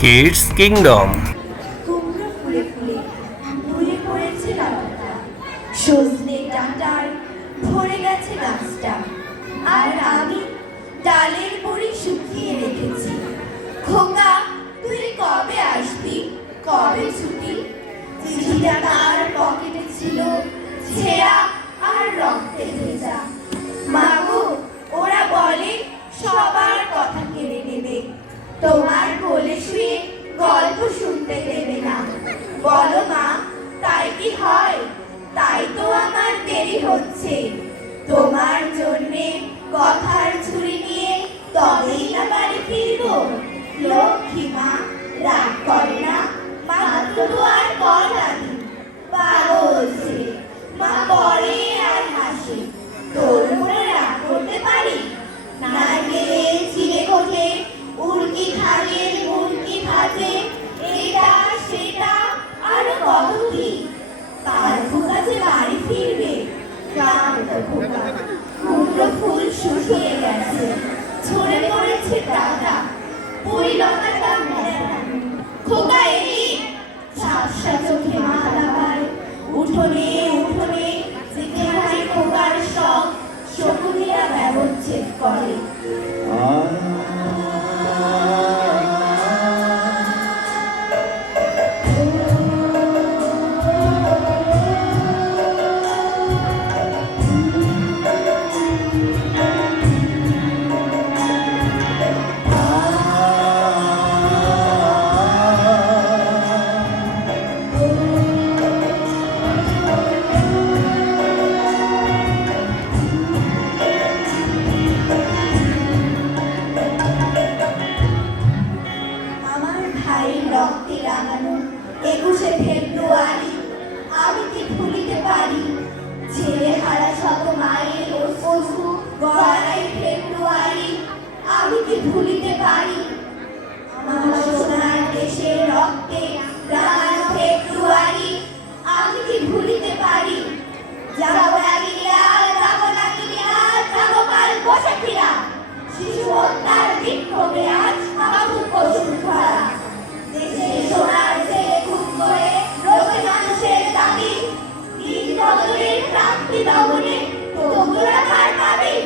Kids kingdom গাছটা। আর আমি ডালের শুকিয়ে রেখেছি। খোকা, তুই কবে আসবি? কবে পকেটে ছিল? আর রক্তে ওরা বলে, সবার কথা নেবে। তোমার কোলে বলো মা, তাই কি হয়? তাই তো আমার দেরি হচ্ছে। তোমার জন্যে কথার ছুরি নিয়ে তবেই না বাড়ি ফিরব। লক্ষ্মী মা, রাগ করে না। মা তো আর বল আমি পাগল মা খোকা এলি সাতটা চোখে মা লাগায় উঠোনে উঠোনে যেখানে খোকার সব শকুনিরা ব্যবচ্ছেদ করে। অশ্রু গড়াই ফেব্রুয়ারি আমি কি ভুলিতে পারি? আমার সোনার দেশের রক্তে রাঙানো ফেব্রুয়ারি আমি কি ভুলিতে পারি? যাব লাগিয়া যাব লাগিয়া যাব কাল বৈশাখীরা শিশু হত্যার বিক্ষোভে আজ বাবু কচুর ধরা। দেশে সোনার ছেলে খুন করে লোকে মানুষের দাবি, তিন বদলের প্রাপ্তি দমনে Cultura my Viva.